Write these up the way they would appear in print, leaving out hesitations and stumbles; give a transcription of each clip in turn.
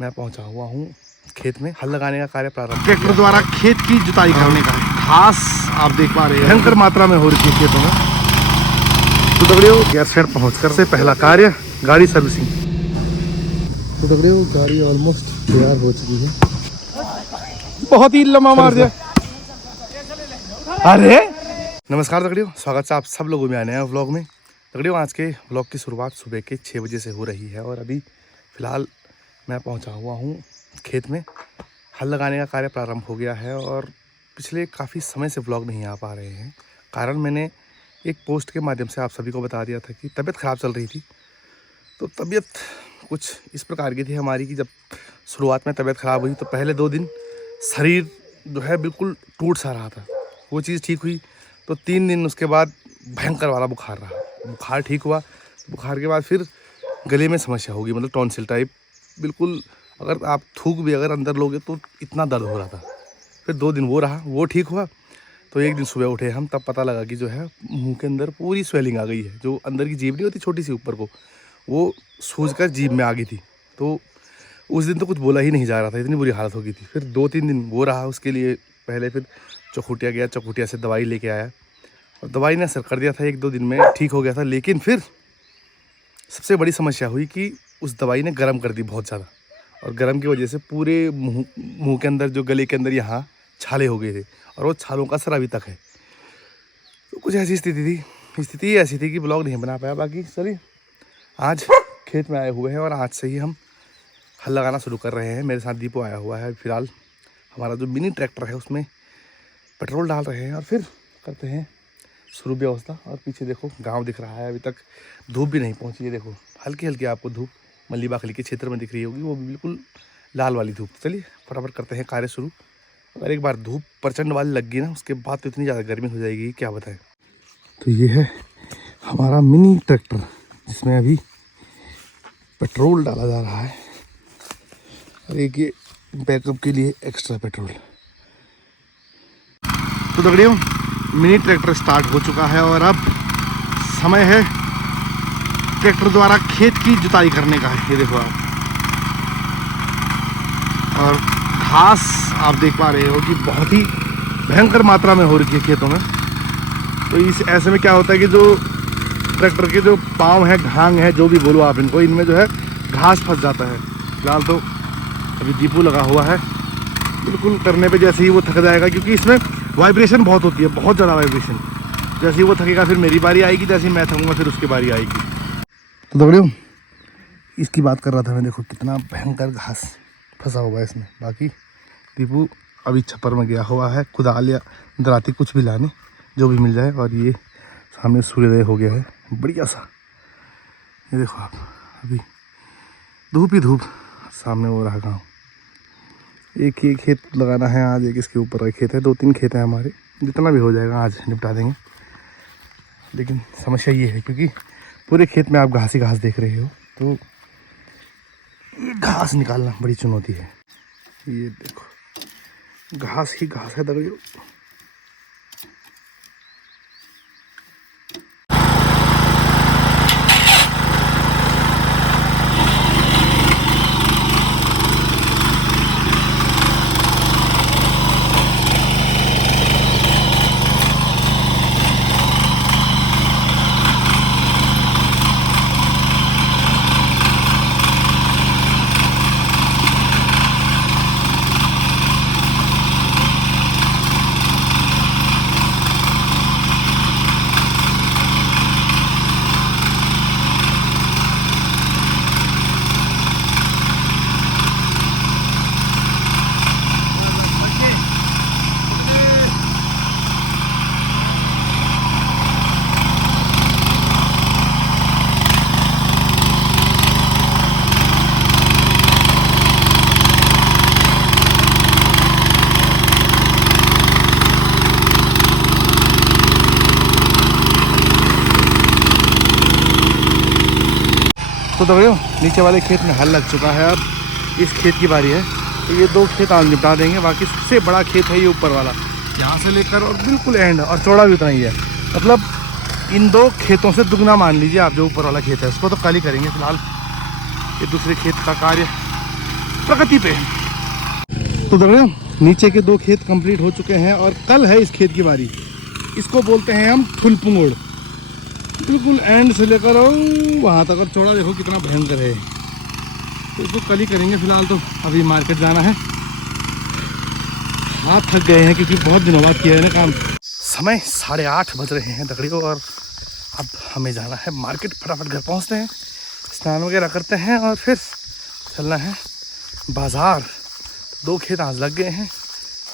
मैं पहुंचा हुआ हूं खेत में। हल लगाने का कार्य प्रारंभ ट्रैक्टर द्वारा खेत की जुताई करने का है। घास आप देख पा रहे हैं भयंकर मात्रा में हो रही है खेतों में। तो दगड़ियों गैस स्टैंड पहुंचकर से पहला कार्य गाड़ी सर्विसिंग। तो दगड़ियों गाड़ी ऑलमोस्ट तैयार हो चुकी है। बहुत ही लम्बा मार दिया। अरे नमस्कार दगड़ियों, स्वागत है आप सब लोगों में आने हैं व्लॉग में। दगड़ियों आज के व्लॉग की शुरुआत सुबह के 6 बजे से हो रही है और अभी फ़िलहाल मैं पहुंचा हुआ हूं खेत में। हल लगाने का कार्य प्रारंभ हो गया है और पिछले काफ़ी समय से व्लॉग नहीं आ पा रहे हैं। कारण मैंने एक पोस्ट के माध्यम से आप सभी को बता दिया था कि तबीयत ख़राब चल रही थी। तो तबीयत कुछ इस प्रकार की थी हमारी कि जब शुरुआत में तबीयत ख़राब हुई तो पहले 2 दिन शरीर जो है बिल्कुल टूट सा रहा था। वो चीज़ ठीक हुई तो 3 दिन उसके बाद भयंकर वाला बुखार रहा। बुखार ठीक हुआ, बुखार के बाद फिर गले में समस्या होगी, मतलब टॉन्सिल टाइप बिल्कुल। अगर आप थूक भी अगर अंदर लोगे तो इतना दर्द हो रहा था। फिर 2 दिन वो रहा, वो ठीक हुआ तो एक दिन सुबह उठे हम, तब पता लगा कि जो है मुंह के अंदर पूरी स्वेलिंग आ गई है। जो अंदर की जीभ नहीं होती छोटी सी ऊपर को, वो सूज कर जीभ में आ गई थी। तो उस दिन तो कुछ बोला ही नहीं जा रहा था, इतनी बुरी हालत हो गई थी। फिर 2-3 दिन वो रहा। उसके लिए पहले फिर चौखुटिया गया, चौखुटिया से दवाई लेके आया और दवाई ने असर कर दिया था। 1-2 दिन में ठीक हो गया था। लेकिन फिर सबसे बड़ी समस्या हुई कि उस दवाई ने गर्म कर दी बहुत ज़्यादा, और गर्म की वजह से पूरे मुंह के अंदर, जो गले के अंदर यहाँ छाले हो गए थे और वो छालों का असर अभी तक है। तो कुछ ऐसी स्थिति ऐसी थी कि ब्लॉग नहीं बना पाया। बाकी चलिए आज खेत में आए हुए हैं और आज से ही हम हल लगाना शुरू कर रहे हैं। मेरे साथ दीपू आया हुआ है। फिलहाल हमारा जो मिनी ट्रैक्टर है उसमें पेट्रोल डाल रहे हैं और फिर करते हैं शुरू व्यवस्था। और पीछे देखो गांव दिख रहा है, अभी तक धूप भी नहीं पहुंची है। देखो हल्की हल्की आपको धूप मल्ली बाखली के क्षेत्र में दिख रही होगी, वो भी बिल्कुल लाल वाली धूप। चलिए फटाफट करते हैं कार्य शुरू। अगर एक बार धूप प्रचंड वाली लग गई ना, उसके बाद तो इतनी ज़्यादा गर्मी हो जाएगी क्या बताएं। तो ये है हमारा मिनी ट्रैक्टर जिसमें अभी पेट्रोल डाला जा रहा है और एक ये बैकअप के लिए एक्स्ट्रा पेट्रोल। तो दगड़ियों मिनी ट्रैक्टर स्टार्ट हो चुका है और अब समय है ट्रैक्टर द्वारा खेत की जुताई करने का है। ये देखो आप, और घास आप देख पा रहे हो कि बहुत ही भयंकर मात्रा में हो रही है खेतों में। तो इस ऐसे में क्या होता है कि जो ट्रैक्टर के जो पाँव हैं, घांग है, जो भी बोलो आप इनको, इनमें जो है घास फंस जाता है। फिलहाल तो अभी दीपू लगा हुआ है, बिल्कुल करने पे जैसे ही वो थक जाएगा, क्योंकि इसमें वाइब्रेशन बहुत होती है, बहुत ज़्यादा वाइब्रेशन। जैसे ही वो थकेगा फिर मेरी बारी आएगी, जैसे ही मैं थकूँगा फिर उसकी बारी आएगी। तो दगड़ियों इसकी बात कर रहा था मैं, देखो कितना भयंकर घास फंसा हुआ है इसमें। बाकी दीपू अभी छप्पर में गया हुआ है कुदाल या दराती कुछ भी लाने, जो भी मिल जाए। और ये सामने सूर्योदय हो गया है बढ़िया सा। ये देखो आप, अभी धूप ही धूप सामने हो रहा गाँव। एक ये खेत लगाना है आज, एक इसके ऊपर का खेत है। 2-3 खेत हैं हमारे, जितना भी हो जाएगा आज निपटा देंगे। लेकिन समस्या ये है क्योंकि पूरे खेत में आप घास ही घास देख रहे हो, तो ये घास निकालना बड़ी चुनौती है। ये देखो घास ही घास है दगड़ियों। तो दगड़ियों नीचे वाले खेत में हल लग चुका है, अब इस खेत की बारी है। तो ये 2 खेत आज निपटा देंगे। बाकी सबसे बड़ा खेत है ये ऊपर वाला, यहाँ से लेकर और बिल्कुल एंड, और चौड़ा भी उतना ही है। मतलब इन 2 खेतों से दुगना मान लीजिए आप। जो ऊपर वाला खेत है उसको तो कल ही करेंगे। फिलहाल ये दूसरे खेत का कार्य प्रगति पे। तो दगड़ियों नीचे के 2 खेत कंप्लीट हो चुके हैं और कल है इस खेत की बारी। इसको बोलते हैं हम फुलपुंगुड़। बिल्कुल एंड से लेकर वहाँ तक, और चौड़ा देखो कितना भयंकर है। तो इसको कल ही करेंगे। फिलहाल तो अभी मार्केट जाना है, हाथ थक गए हैं क्योंकि बहुत दिनों बाद किया है ना काम। समय 8:30 बज रहे हैं दगड़ियों और अब हमें जाना है मार्केट। फटाफट घर पहुंचते हैं, स्नान वगैरह करते हैं और फिर चलना है बाज़ार। 2 खेत आज लग गए हैं।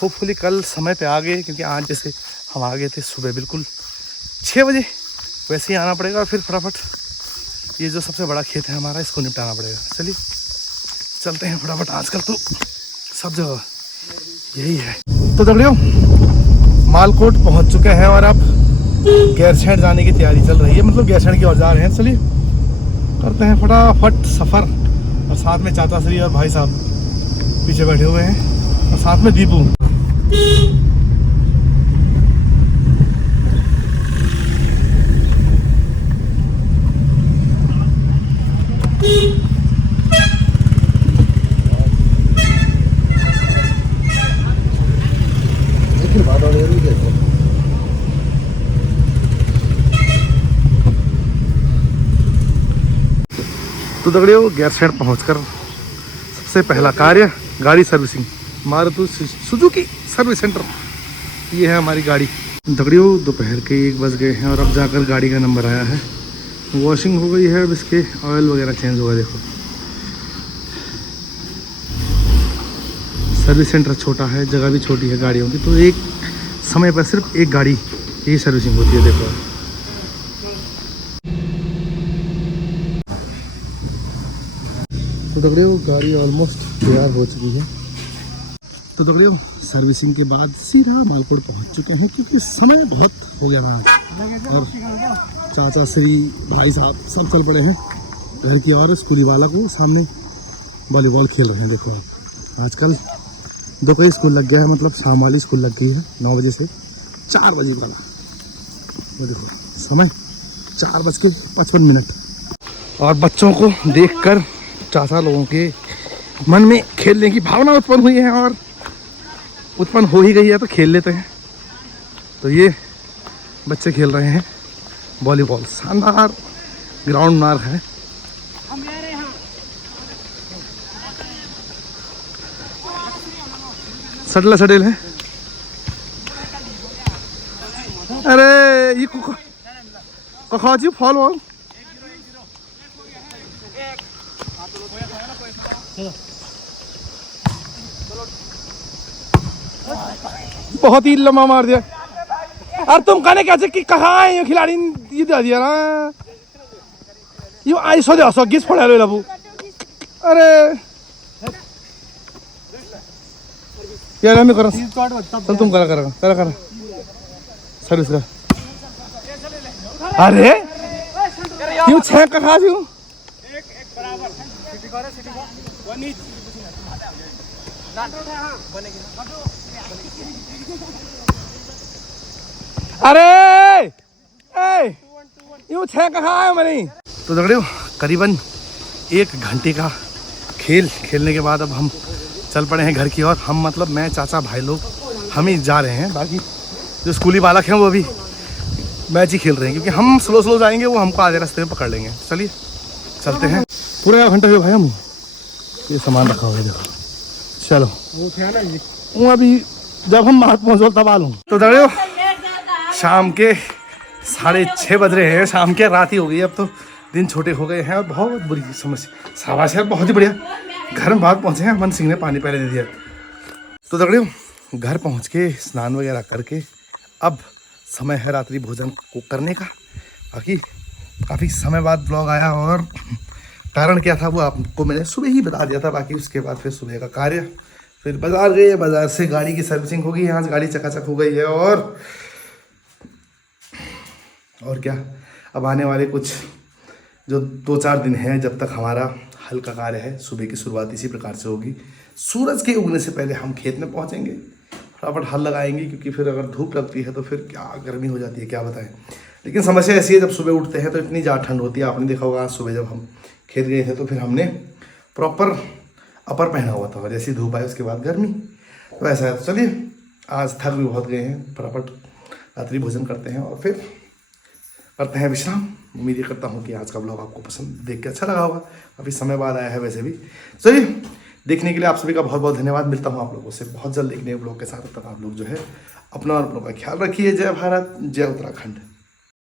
होपफुली कल समय पे आ गए, क्योंकि आज जैसे हम आ गए थे सुबह बिल्कुल 6 बजे, वैसे ही आना पड़ेगा। और फिर फटाफट ये जो सबसे बड़ा खेत है हमारा, इसको निपटाना पड़ेगा। चलिए चलते हैं फटाफट। आजकल तो सब जगह यही है। तो दगड़ियों मालकोट पहुंच चुके हैं और अब गैरसैंण जाने की तैयारी चल रही है, मतलब गैरसैंण की ओर जा रहे हैं। चलिए करते हैं फटाफट सफ़र। और साथ में चाचा श्री और भाई साहब पीछे बैठे हुए हैं और साथ में दीपू। तो दगड़ियों गैरसैंण पहुंचकर सबसे पहला कार्य गाड़ी servicing. Maruti Suzuki service centre, ये है हमारी गाड़ी। दगड़ियों दोपहर के 1 बज गए हैं और अब जाकर गाड़ी का नंबर आया है। वॉशिंग हो गई है, अब इसके ऑयल वगैरह चेंज होगा। देखो सर्विस सेंटर छोटा है, जगह भी छोटी है गाड़ियों की, तो एक समय पर सिर्फ एक गाड़ी की सर्विसिंग होती है। देखो तो दगड़ियों गाड़ी ऑलमोस्ट तैयार हो चुकी है। तो दगड़ियों सर्विसिंग के बाद सीधा मालकोट पहुंच चुके हैं, क्योंकि समय बहुत हो गया आज। और चाचा श्री भाई साहब सब चल पड़े हैं घर की ओर। स्कूली वाला को सामने वॉलीबॉल खेल रहे हैं। देखो आजकल 2 कई स्कूल लग गया है, मतलब शाम वाली स्कूल लग गई है 9 बजे से 4 बजे तक। ये देखो समय 4:55। और बच्चों को देखकर चाचा लोगों के मन में खेलने की भावना उत्पन्न हुई है, और उत्पन्न हो ही गई है तो खेल लेते हैं। तो ये बच्चे खेल रहे हैं वॉलीबॉल। शानदार ग्राउंड मार्क है। सटला सटेल है। अरे ये कखाची फॉल हो। बहुत ही लम्बा मार दिया। अरे तुम कहने कैसे कि कहाँ है खिलाड़ी, ये दे दिया ना। ये आई सो दे गिस पड़ा रे लबू। अरे यार हमें करो, चल तुम करा सर्विस का। अरे क्यों 6 का खा क्यों? अरे यूं 6 कहाँ है मनी। तो दगड़ियों करीबन 1 घंटे का खेल खेलने के बाद अब हम चल पड़े हैं घर की ओर। हम मतलब मैं चाचा भाई लोग हम ही जा रहे हैं, बाकी जो स्कूली बालक हैं वो अभी मैच ही खेल रहे हैं, क्योंकि हम स्लो जाएंगे, वो हमको आधे रास्ते में पकड़ लेंगे। चलिए चलते हैं। पूरा 1 घंटा हुआ भाई, हम ये सामान रखा हुआ है देखो। चलो वो अभी जब हम वहाँ पहुँचो तब आ लूँ। तो दगड़ियों शाम के 6:30 बज रहे हैं, शाम के रात ही हो गई। अब तो दिन छोटे हो गए हैं और बहुत बुरी समस्या। शाबाश यार, बहुत ही बढ़िया। घर में बाहर पहुँचे हैं, अमन सिंह ने पानी पहले दे दिया। तो दगड़ियों घर पहुँच के स्नान वगैरह करके अब समय है रात्रि भोजन को करने का। बाकी काफ़ी समय बाद ब्लॉग आया और कारण क्या था वो आपको मैंने सुबह ही बता दिया था। बाकी उसके बाद फिर सुबह का कार्य, फिर बाज़ार गए, बाज़ार से गाड़ी की सर्विसिंग हो गई। आज गाड़ी चकाचक हो गई है। और क्या, अब आने वाले कुछ जो 2-4 दिन हैं जब तक हमारा हल्का कार्य है, सुबह की शुरुआत इसी प्रकार से होगी। सूरज के उगने से पहले हम खेत में पहुंचेंगे, फटाफट हल लगाएंगे, क्योंकि फिर अगर धूप लगती है तो फिर क्या गर्मी हो जाती है क्या बताएं। लेकिन समस्या ऐसी है, जब सुबह उठते हैं तो इतनी ज़्यादा ठंड होती है। आपने देखा होगा आज सुबह जब हम खेत गए थे तो फिर हमने प्रॉपर अपर पहना हुआ था और जैसी धूप आई उसके बाद गर्मी, तो ऐसा है। तो चलिए आज थक भी बहुत गए हैं, फटाफट रात्रि भोजन करते हैं और फिर करते हैं विश्राम। उम्मीद ये करता हूँ कि आज का ब्लॉग आपको पसंद देख के अच्छा लगा होगा, अभी समय बाद आया है वैसे भी। चलिए देखने के लिए आप सभी का बहुत बहुत धन्यवाद। मिलता हूँ आप लोगों से बहुत जल्द एक नए ब्लॉग के साथ। तब तक आप लोग जो है अपना और अपनों का ख्याल रखिए। जय भारत, जय उत्तराखंड।